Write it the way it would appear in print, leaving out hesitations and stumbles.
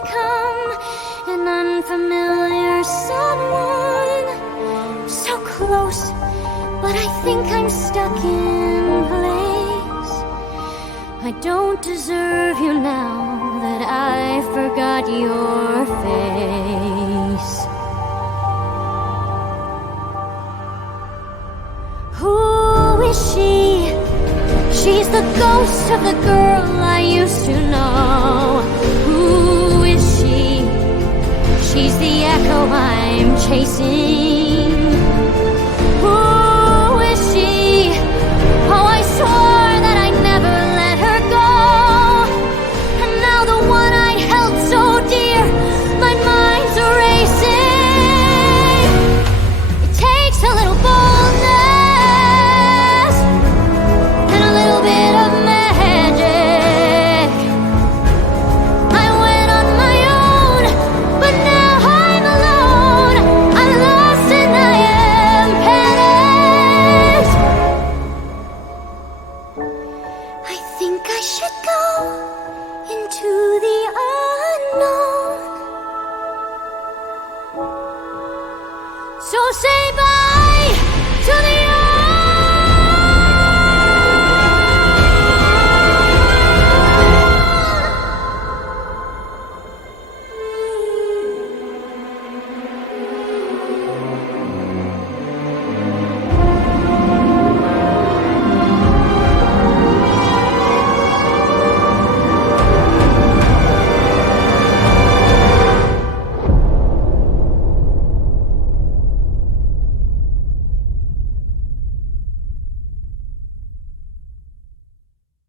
become an unfamiliar someone. So close, but I think I'm stuck in place. I don't deserve you now that I forgot your face. Who is she? She's the ghost of the girl I used to know. Who is she? She's the echo I'm chasing. Who is she? Oh, I swore that I'd never let her go. And now the one I held so dear, my mind's erasing. It takes a little boldness and a little bit of magic. I went on my own, but now I'm alone. I'm lost and I am panicked. I think I should go into the unknown. So say bye.